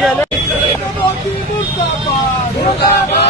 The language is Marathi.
Yeah, let's go.